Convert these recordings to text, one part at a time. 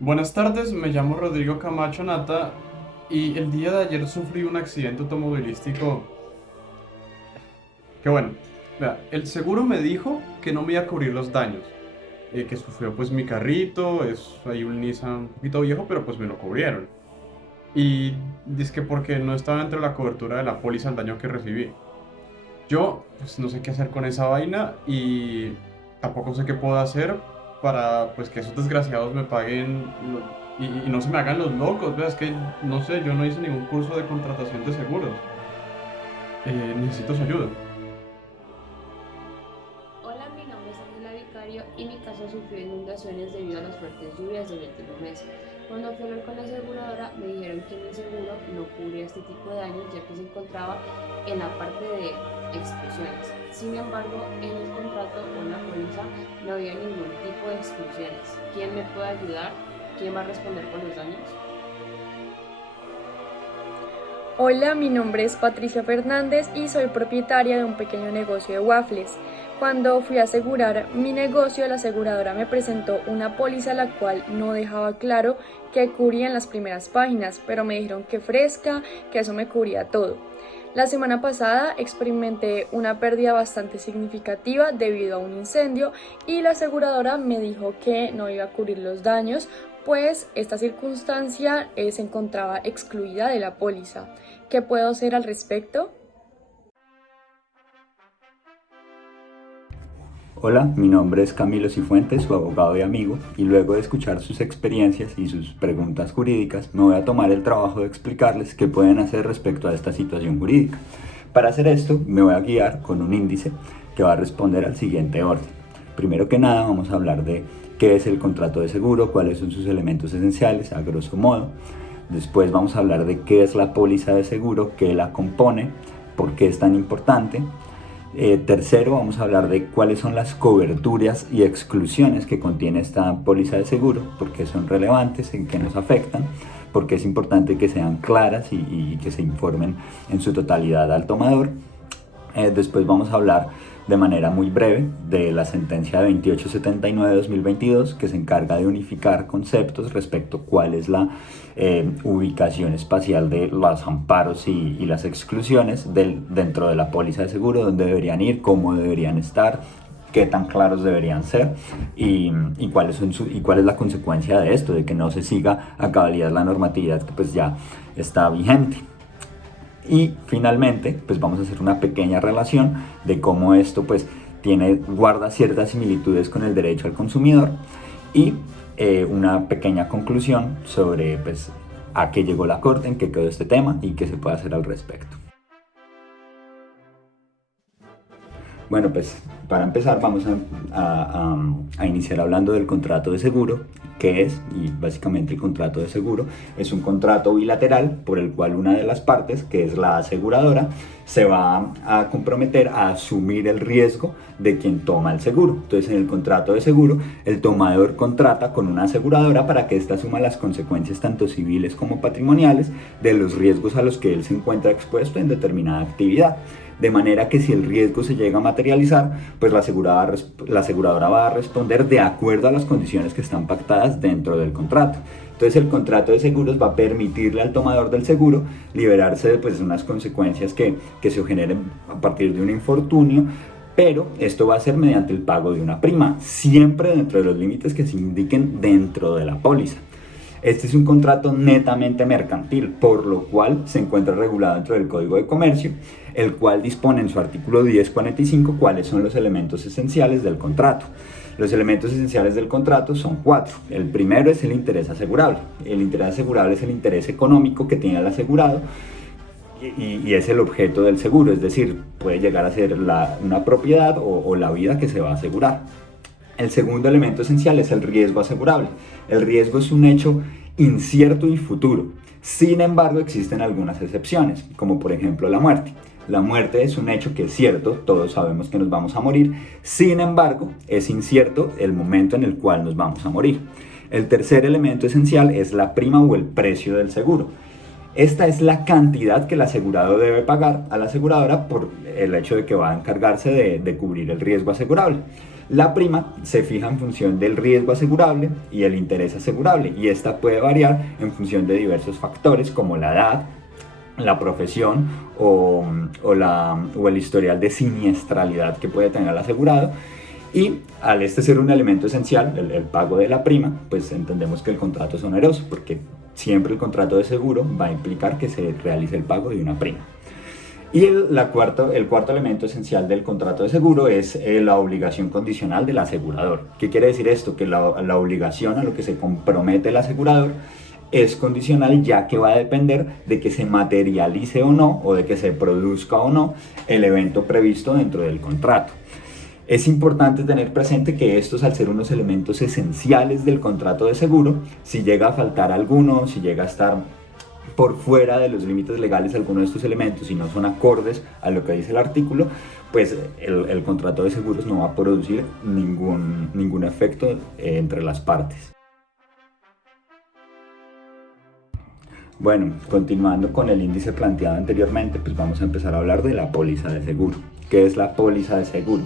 Buenas tardes, me llamo Rodrigo Camacho Nata y el día de ayer sufrí un accidente automovilístico que bueno, vea, el seguro me dijo que no me iba a cubrir los daños que sufrió pues mi carrito, es ahí un Nissan un poquito viejo, pero pues me lo cubrieron. Y dice que porque no estaba dentro de la cobertura de la póliza el daño que recibí. Yo pues no sé qué hacer con esa vaina y tampoco sé qué puedo hacer para pues que esos desgraciados me paguen y no se me hagan los locos. ¿Ves? Es que no sé, yo no hice ningún curso de contratación de seguros. Necesito su ayuda. Hola, mi nombre es Ángela Vicario y mi casa sufrió inundaciones debido a las fuertes lluvias del último mes. Cuando fui a hablar con la aseguradora me dijeron que mi seguro no cubría este tipo de daños ya que se encontraba en la parte de exclusiones. Sin embargo, en el contrato o en la póliza no había ningún tipo de exclusiones. ¿Quién me puede ayudar? ¿Quién va a responder por los daños? Hola, mi nombre es Patricia Fernández y soy propietaria de un pequeño negocio de waffles. Cuando fui a asegurar mi negocio, la aseguradora me presentó una póliza la cual no dejaba claro qué cubría en las primeras páginas, pero me dijeron que fresca, que eso me cubría todo. La semana pasada experimenté una pérdida bastante significativa debido a un incendio y la aseguradora me dijo que no iba a cubrir los daños, pues esta circunstancia se encontraba excluida de la póliza. ¿Qué puedo hacer al respecto? Hola, mi nombre es Camilo Cifuentes, su abogado y amigo, y luego de escuchar sus experiencias y sus preguntas jurídicas, me voy a tomar el trabajo de explicarles qué pueden hacer respecto a esta situación jurídica. Para hacer esto, me voy a guiar con un índice que va a responder al siguiente orden. Primero que nada, vamos a hablar de qué es el contrato de seguro, cuáles son sus elementos esenciales, a grosso modo. Después vamos a hablar de qué es la póliza de seguro, qué la compone, por qué es tan importante. Tercero, vamos a hablar de cuáles son las coberturas y exclusiones que contiene esta póliza de seguro, por qué son relevantes, en qué nos afectan, porque es importante que sean claras y que se informen en su totalidad al tomador. Después vamos a hablar de manera muy breve de la sentencia de 2879 de 2022 que se encarga de unificar conceptos respecto a cuál es la ubicación espacial de los amparos y las exclusiones dentro de la póliza de seguro, dónde deberían ir, cómo deberían estar, qué tan claros deberían ser y cuál es la consecuencia de esto, de que no se siga a cabalidad la normatividad que pues ya está vigente. Y finalmente, pues vamos a hacer una pequeña relación de cómo esto pues guarda ciertas similitudes con el derecho al consumidor y una pequeña conclusión sobre pues a qué llegó la corte, en qué quedó este tema y qué se puede hacer al respecto. Bueno, pues para empezar vamos a iniciar hablando del contrato de seguro, que es, y básicamente el contrato de seguro es un contrato bilateral por el cual una de las partes, que es la aseguradora, se va a comprometer a asumir el riesgo de quien toma el seguro. Entonces en el contrato de seguro el tomador contrata con una aseguradora para que ésta asuma las consecuencias tanto civiles como patrimoniales de los riesgos a los que él se encuentra expuesto en determinada actividad. De manera que si el riesgo se llega a materializar, pues la aseguradora va a responder de acuerdo a las condiciones que están pactadas dentro del contrato. Entonces el contrato de seguros va a permitirle al tomador del seguro liberarse de pues, unas consecuencias que se generen a partir de un infortunio, pero esto va a ser mediante el pago de una prima, siempre dentro de los límites que se indiquen dentro de la póliza. Este es un contrato netamente mercantil, por lo cual se encuentra regulado dentro del Código de Comercio, el cual dispone en su artículo 1045 cuáles son los elementos esenciales del contrato. Los elementos esenciales del contrato son cuatro. El primero es el interés asegurable. El interés asegurable es el interés económico que tiene el asegurado y es el objeto del seguro, es decir, puede llegar a ser una propiedad o la vida que se va a asegurar. El segundo elemento esencial es el riesgo asegurable. El riesgo es un hecho incierto y futuro. Sin embargo, existen algunas excepciones, como por ejemplo la muerte. La muerte es un hecho que es cierto, todos sabemos que nos vamos a morir. Sin embargo, es incierto el momento en el cual nos vamos a morir. El tercer elemento esencial es la prima o el precio del seguro. Esta es la cantidad que el asegurado debe pagar a la aseguradora por el hecho de que va a encargarse de cubrir el riesgo asegurable. La prima se fija en función del riesgo asegurable y el interés asegurable, y esta puede variar en función de diversos factores como la edad, la profesión o el historial de siniestralidad que puede tener el asegurado. Y al este ser un elemento esencial, el pago de la prima, pues entendemos que el contrato es oneroso, porque siempre el contrato de seguro va a implicar que se realice el pago de una prima. Y el cuarto elemento esencial del contrato de seguro es la obligación condicional del asegurador. ¿Qué quiere decir esto? Que la obligación a lo que se compromete el asegurador es condicional, ya que va a depender de que se materialice o no, o de que se produzca o no el evento previsto dentro del contrato. Es importante tener presente que estos, al ser unos elementos esenciales del contrato de seguro, si llega a faltar alguno, si llega a estar por fuera de los límites legales alguno de estos elementos y no son acordes a lo que dice el artículo, pues el contrato de seguros no va a producir ningún efecto entre las partes. Bueno, continuando con el índice planteado anteriormente, pues vamos a empezar a hablar de la póliza de seguro. ¿Qué es la póliza de seguro?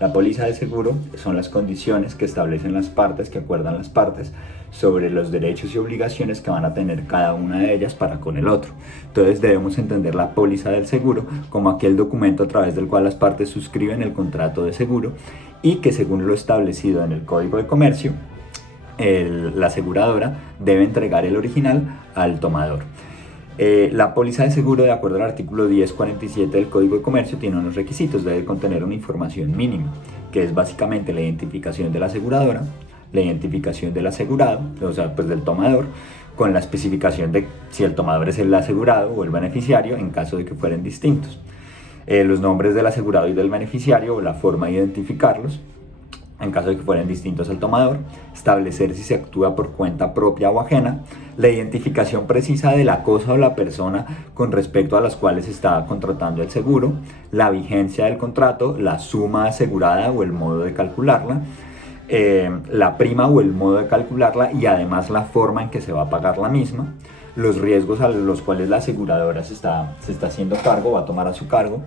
La póliza de seguro son las condiciones que establecen las partes, que acuerdan las partes, sobre los derechos y obligaciones que van a tener cada una de ellas para con el otro. Entonces debemos entender la póliza del seguro como aquel documento a través del cual las partes suscriben el contrato de seguro y que, según lo establecido en el Código de Comercio, la aseguradora debe entregar el original al tomador. La póliza de seguro, de acuerdo al artículo 1047 del Código de Comercio, tiene unos requisitos. Debe contener una información mínima, que es básicamente la identificación de la aseguradora, la identificación del asegurado, o sea, pues del tomador, con la especificación de si el tomador es el asegurado o el beneficiario en caso de que fueran distintos, los nombres del asegurado y del beneficiario o la forma de identificarlos en caso de que fueran distintos al tomador, establecer si se actúa por cuenta propia o ajena, la identificación precisa de la cosa o la persona con respecto a las cuales se está contratando el seguro, la vigencia del contrato, la suma asegurada o el modo de calcularla, la prima o el modo de calcularla y además la forma en que se va a pagar la misma, los riesgos a los cuales la aseguradora se está haciendo cargo, va a tomar a su cargo,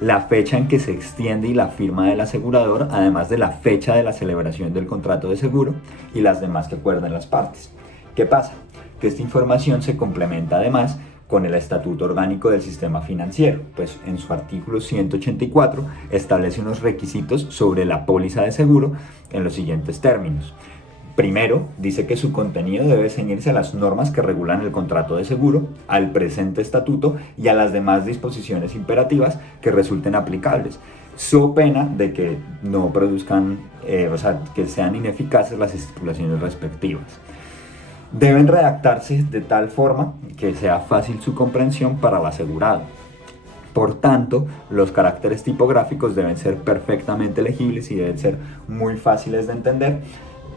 la fecha en que se extiende y la firma del asegurador, además de la fecha de la celebración del contrato de seguro y las demás que acuerdan las partes. ¿Qué pasa? Que esta información se complementa además con el Estatuto Orgánico del Sistema Financiero, pues en su artículo 184 establece unos requisitos sobre la póliza de seguro en los siguientes términos. Primero, dice que su contenido debe ceñirse a las normas que regulan el contrato de seguro, al presente estatuto y a las demás disposiciones imperativas que resulten aplicables, so pena de que no produzcan, que sean ineficaces las estipulaciones respectivas. Deben redactarse de tal forma que sea fácil su comprensión para el asegurado. Por tanto, los caracteres tipográficos deben ser perfectamente legibles y deben ser muy fáciles de entender,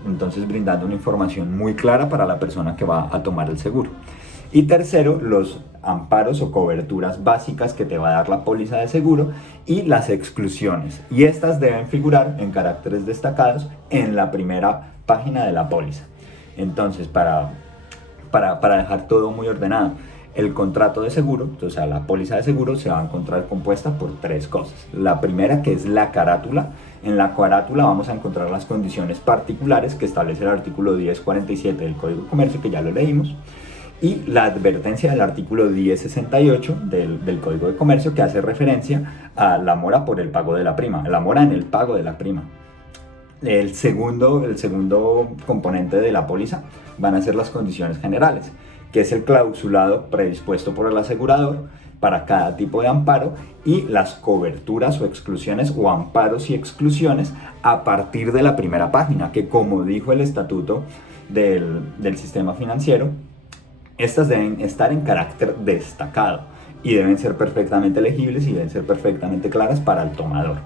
entonces brindando una información muy clara para la persona que va a tomar el seguro. Y tercero, los amparos o coberturas básicas que te va a dar la póliza de seguro y las exclusiones. Y estas deben figurar en caracteres destacados en la primera página de la póliza. Entonces, para dejar todo muy ordenado, el contrato de seguro, o sea, la póliza de seguro, se va a encontrar compuesta por tres cosas. La primera, que es la carátula. En la carátula vamos a encontrar las condiciones particulares que establece el artículo 1047 del Código de Comercio, que ya lo leímos, y la advertencia del artículo 1068 del Código de Comercio, que hace referencia a la mora por el pago de la prima, la mora en el pago de la prima. El segundo componente de la póliza van a ser las condiciones generales, que es el clausulado predispuesto por el asegurador para cada tipo de amparo y las coberturas o exclusiones o amparos y exclusiones a partir de la primera página, que, como dijo el estatuto del sistema financiero, estas deben estar en carácter destacado y deben ser perfectamente legibles y deben ser perfectamente claras para el tomador.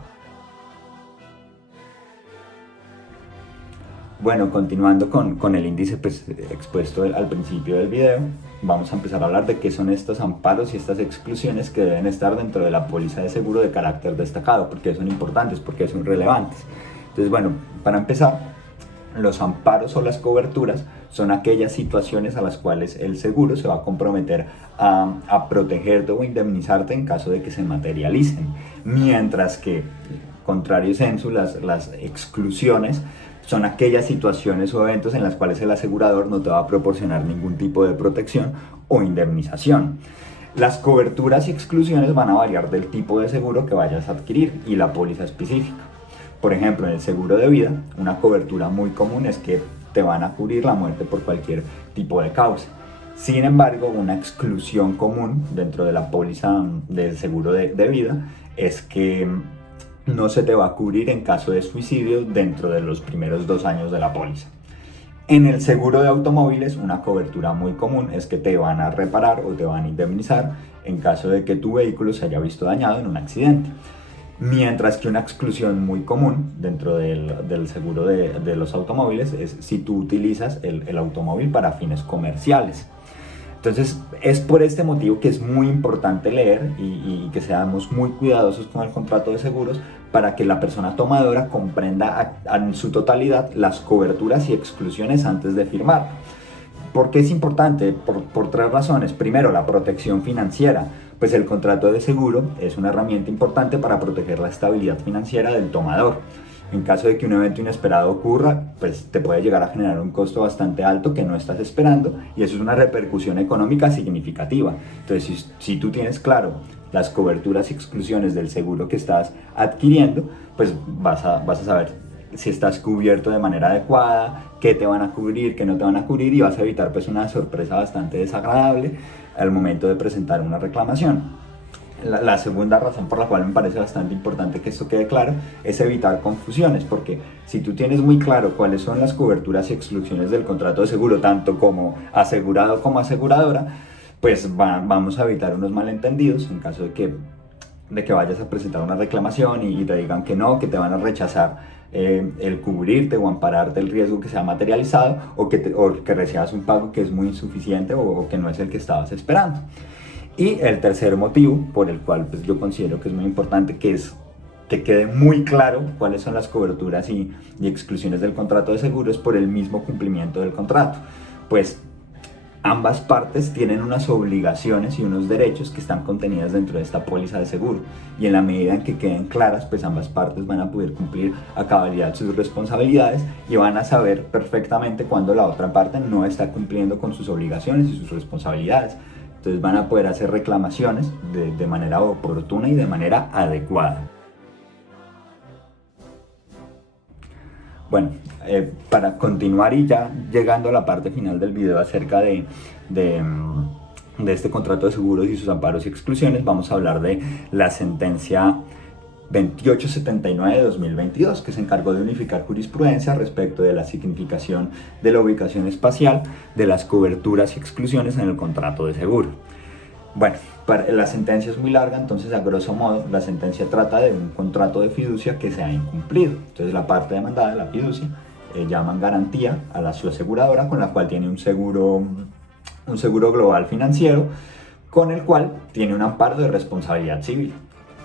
Bueno, continuando con el índice expuesto al principio del video, vamos a empezar a hablar de qué son estos amparos y estas exclusiones que deben estar dentro de la póliza de seguro de carácter destacado, porque son importantes, porque son relevantes. Entonces, bueno, para empezar, los amparos o las coberturas son aquellas situaciones a las cuales el seguro se va a comprometer a protegerte o indemnizarte en caso de que se materialicen, mientras que contrario sensu, las exclusiones son aquellas situaciones o eventos en las cuales el asegurador no te va a proporcionar ningún tipo de protección o indemnización. Las coberturas y exclusiones van a variar del tipo de seguro que vayas a adquirir y la póliza específica. Por ejemplo, en el seguro de vida, una cobertura muy común es que te van a cubrir la muerte por cualquier tipo de causa. Sin embargo, una exclusión común dentro de la póliza del seguro de vida es que no se te va a cubrir en caso de suicidio dentro de los primeros 2 años de la póliza. En el seguro de automóviles, una cobertura muy común es que te van a reparar o te van a indemnizar en caso de que tu vehículo se haya visto dañado en un accidente. Mientras que una exclusión muy común dentro del seguro de los automóviles es si tú utilizas el automóvil para fines comerciales. Entonces es por este motivo que es muy importante leer y que seamos muy cuidadosos con el contrato de seguros para que la persona tomadora comprenda en su totalidad las coberturas y exclusiones antes de firmar. ¿Por qué es importante? Por 3 razones. Primero, la protección financiera. Pues el contrato de seguro es una herramienta importante para proteger la estabilidad financiera del tomador. En caso de que un evento inesperado ocurra, pues te puede llegar a generar un costo bastante alto que no estás esperando y eso es una repercusión económica significativa. Entonces, si tú tienes claro las coberturas y exclusiones del seguro que estás adquiriendo, pues vas a saber si estás cubierto de manera adecuada, qué te van a cubrir, qué no te van a cubrir y vas a evitar pues una sorpresa bastante desagradable al momento de presentar una reclamación. La segunda razón por la cual me parece bastante importante que esto quede claro es evitar confusiones, porque si tú tienes muy claro cuáles son las coberturas y exclusiones del contrato de seguro, tanto como asegurado como aseguradora, pues vamos a evitar unos malentendidos en caso de que vayas a presentar una reclamación y te digan que no, que te van a rechazar el cubrirte o ampararte el riesgo que se ha materializado o que recibas un pago que es muy insuficiente o que no es el que estabas esperando. Y el tercer motivo por el cual pues, yo considero que es muy importante que quede muy claro cuáles son las coberturas y exclusiones del contrato de seguro es por el mismo cumplimiento del contrato. Pues ambas partes tienen unas obligaciones y unos derechos que están contenidas dentro de esta póliza de seguro y en la medida en que queden claras, pues ambas partes van a poder cumplir a cabalidad sus responsabilidades y van a saber perfectamente cuando la otra parte no está cumpliendo con sus obligaciones y sus responsabilidades. Entonces van a poder hacer reclamaciones de manera oportuna y de manera adecuada. Bueno, para continuar y ya llegando a la parte final del video acerca de este contrato de seguros y sus amparos y exclusiones, vamos a hablar de la sentencia 2879 de 2022, que se encargó de unificar jurisprudencia respecto de la significación de la ubicación espacial de las coberturas y exclusiones en el contrato de seguro. Bueno, la sentencia es muy larga, entonces a grosso modo la sentencia trata de un contrato de fiducia que se ha incumplido. Entonces la parte demandada, la fiducia, llaman garantía a la su aseguradora con la cual tiene un seguro global financiero con el cual tiene un amparo de responsabilidad civil.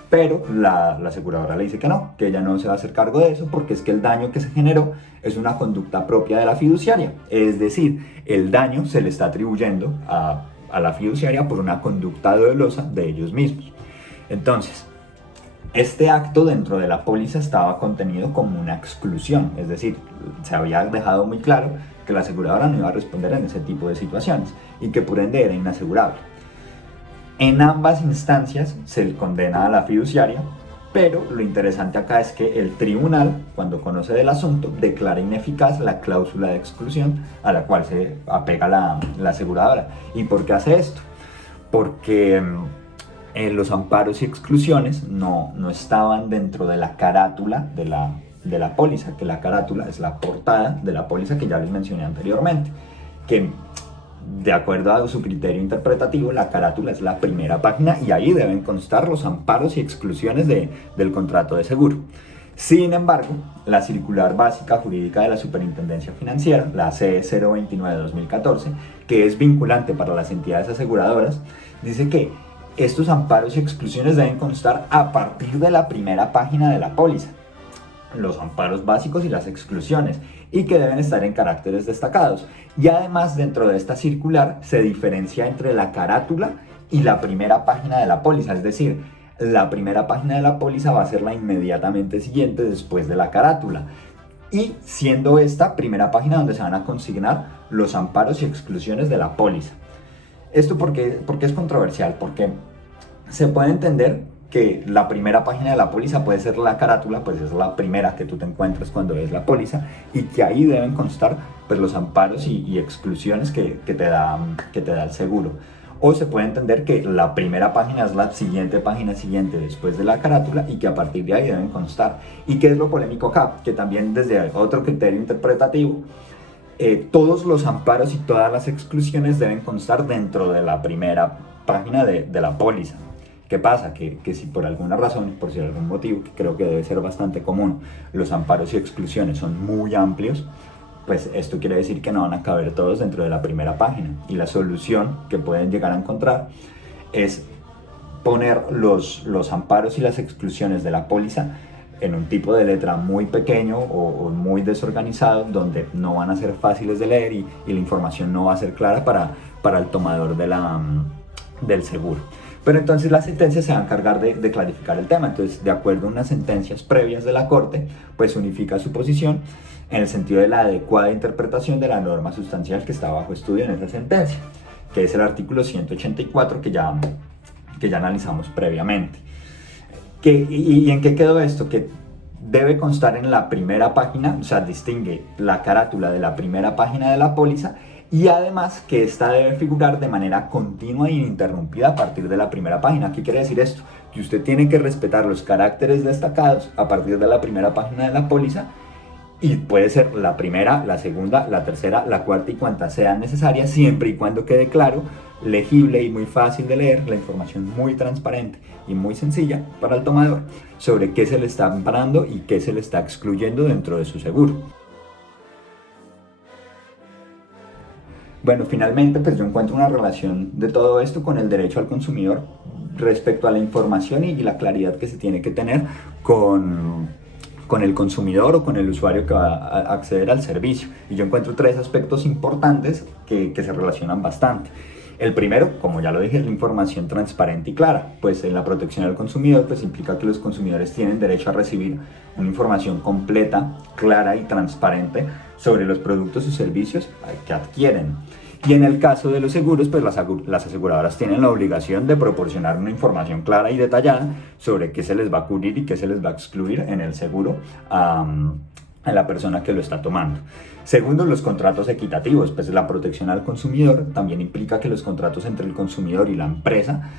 Pero la aseguradora le dice que no, que ella no se va a hacer cargo de eso porque es que el daño que se generó es una conducta propia de la fiduciaria. Es decir, el daño se le está atribuyendo a la fiduciaria por una conducta dolosa de ellos mismos. Entonces, este acto dentro de la póliza estaba contenido como una exclusión, es decir, se había dejado muy claro que la aseguradora no iba a responder en ese tipo de situaciones y que por ende era inasegurable. En ambas instancias se le condena a la fiduciaria, pero lo interesante acá es que el tribunal, cuando conoce del asunto, declara ineficaz la cláusula de exclusión a la cual se apega la aseguradora. ¿Y por qué hace esto? Porque los amparos y exclusiones no estaban dentro de la carátula de la póliza, que la carátula es la portada de la póliza que ya les mencioné anteriormente, que de acuerdo a su criterio interpretativo, la carátula es la primera página y ahí deben constar los amparos y exclusiones del contrato de seguro. Sin embargo, la circular básica jurídica de la Superintendencia Financiera, la CE 029 de 2014, que es vinculante para las entidades aseguradoras, dice que estos amparos y exclusiones deben constar a partir de la primera página de la póliza, los amparos básicos y las exclusiones, y que deben estar en caracteres destacados. Y además, dentro de esta circular se diferencia entre la carátula y la primera página de la póliza, es decir, la primera página de la póliza va a ser la inmediatamente siguiente después de la carátula. Y siendo esta primera página donde se van a consignar los amparos y exclusiones de la póliza. ¿Esto porque es controversial? Porque se puede entender que la primera página de la póliza puede ser la carátula, pues es la primera que tú te encuentras cuando ves la póliza, y que ahí deben constar pues los amparos y exclusiones que te da el seguro. O se puede entender que la primera página es la siguiente página siguiente después de la carátula y que a partir de ahí deben constar. ¿Y qué es lo polémico acá? Que también desde otro criterio interpretativo, todos los amparos y todas las exclusiones deben constar dentro de la primera página de la póliza. ¿Qué pasa? Que si por alguna razón, por si algún motivo, que creo que debe ser bastante común, los amparos y exclusiones son muy amplios, pues esto quiere decir que no van a caber todos dentro de la primera página. Y la solución que pueden llegar a encontrar es poner los amparos y las exclusiones de la póliza en un tipo de letra muy pequeño o muy desorganizado, donde no van a ser fáciles de leer y la información no va a ser clara para el tomador del seguro. Pero entonces la sentencia se va a encargar de clarificar el tema. Entonces, de acuerdo a unas sentencias previas de la Corte, pues unifica su posición en el sentido de la adecuada interpretación de la norma sustancial que está bajo estudio en esa sentencia, que es el artículo 184 que ya analizamos previamente. ¿Y en qué quedó esto? Que debe constar en la primera página, o sea, distingue la carátula de la primera página de la póliza, y además que esta debe figurar de manera continua e ininterrumpida a partir de la primera página. ¿Qué quiere decir esto? Que usted tiene que respetar los caracteres destacados a partir de la primera página de la póliza, y puede ser la primera, la segunda, la tercera, la cuarta y cuantas sean necesarias, siempre y cuando quede claro, legible y muy fácil de leer, la información muy transparente y muy sencilla para el tomador sobre qué se le está amparando y qué se le está excluyendo dentro de su seguro. Bueno, finalmente pues yo encuentro una relación de todo esto con el derecho al consumidor respecto a la información y la claridad que se tiene que tener con el consumidor o con el usuario que va a acceder al servicio. Y yo encuentro tres aspectos importantes que se relacionan bastante. El primero, como ya lo dije, es la información transparente y clara. Pues en la protección al consumidor pues implica que los consumidores tienen derecho a recibir una información completa, clara y transparente sobre los productos o servicios que adquieren. Y en el caso de los seguros, pues las aseguradoras tienen la obligación de proporcionar una información clara y detallada sobre qué se les va a cubrir y qué se les va a excluir en el seguro a la persona que lo está tomando. Segundo, los contratos equitativos. Pues la protección al consumidor también implica que los contratos entre el consumidor y la empresa,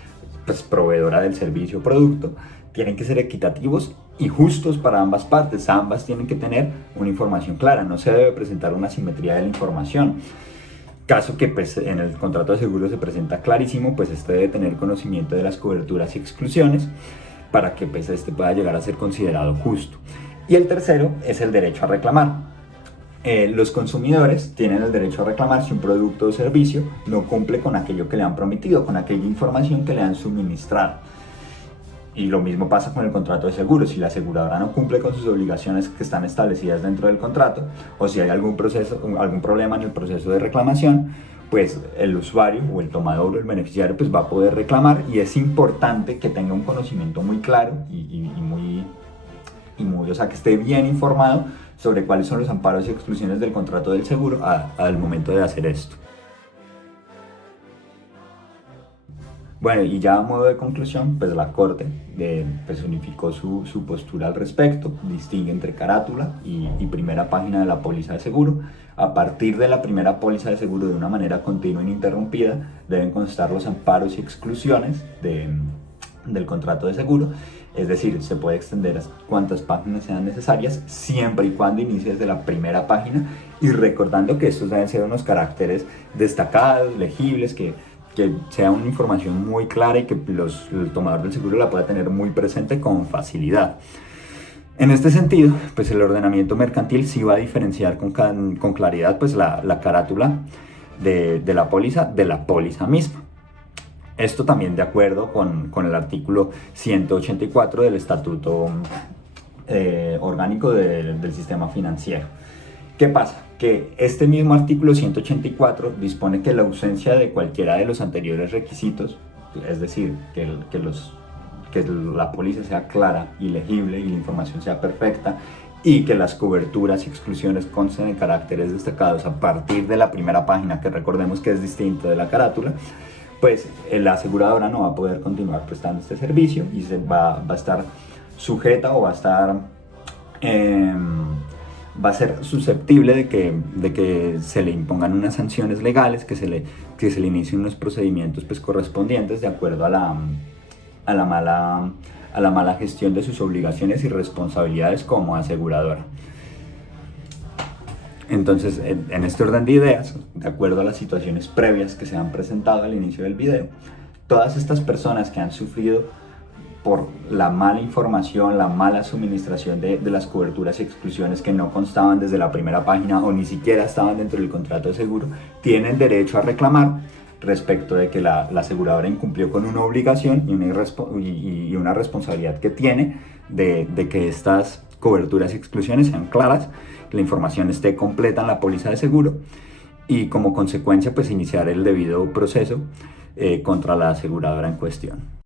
pues proveedora del servicio o producto, tienen que ser equitativos y justos para ambas partes. Ambas tienen que tener una información clara. No se debe presentar una asimetría de la información. Caso que pues en el contrato de seguro se presenta clarísimo, pues este debe tener conocimiento de las coberturas y exclusiones para que pues este pueda llegar a ser considerado justo. Y el tercero es el derecho a reclamar. Los consumidores tienen el derecho a reclamar si un producto o servicio no cumple con aquello que le han prometido, con aquella información que le han suministrado. Y lo mismo pasa con el contrato de seguro. Si la aseguradora no cumple con sus obligaciones que están establecidas dentro del contrato, o si hay algún problema en el proceso de reclamación, pues el usuario o el tomador o el beneficiario pues va a poder reclamar, y es importante que tenga un conocimiento muy claro y o sea, que esté bien informado sobre cuáles son los amparos y exclusiones del contrato del seguro al momento de hacer esto. Bueno, y ya a modo de conclusión, pues la Corte pues unificó su postura al respecto, distingue entre carátula y primera página de la póliza de seguro. A partir de la primera póliza de seguro, de una manera continua e ininterrumpida, deben constar los amparos y exclusiones del contrato de seguro. Es decir, se puede extender a cuantas páginas sean necesarias, siempre y cuando inicie desde la primera página, y recordando que estos deben ser unos caracteres destacados, legibles, que sea una información muy clara y que el tomador del seguro la pueda tener muy presente con facilidad. En este sentido, pues el ordenamiento mercantil sí va a diferenciar con claridad pues la carátula de la póliza misma. Esto también de acuerdo con el artículo 184 del Estatuto Orgánico del Sistema Financiero. ¿Qué pasa? Que este mismo artículo 184 dispone que la ausencia de cualquiera de los anteriores requisitos, es decir, que que la póliza sea clara y legible y la información sea perfecta, y que las coberturas y exclusiones consten en caracteres destacados a partir de la primera página, que recordemos que es distinto de la carátula, pues la aseguradora no va a poder continuar prestando este servicio y va a estar sujeta o va a ser susceptible de que se le impongan unas sanciones legales, que se le inicien unos procedimientos pues correspondientes de acuerdo a la mala gestión de sus obligaciones y responsabilidades como aseguradora. Entonces, en este orden de ideas, de acuerdo a las situaciones previas que se han presentado al inicio del video, todas estas personas que han sufrido por la mala información, la mala suministración de las coberturas y exclusiones que no constaban desde la primera página o ni siquiera estaban dentro del contrato de seguro, tienen derecho a reclamar respecto de que la aseguradora incumplió con una obligación y una responsabilidad que tiene de que estas coberturas y exclusiones sean claras, que la información esté completa en la póliza de seguro y como consecuencia pues iniciar el debido proceso contra la aseguradora en cuestión.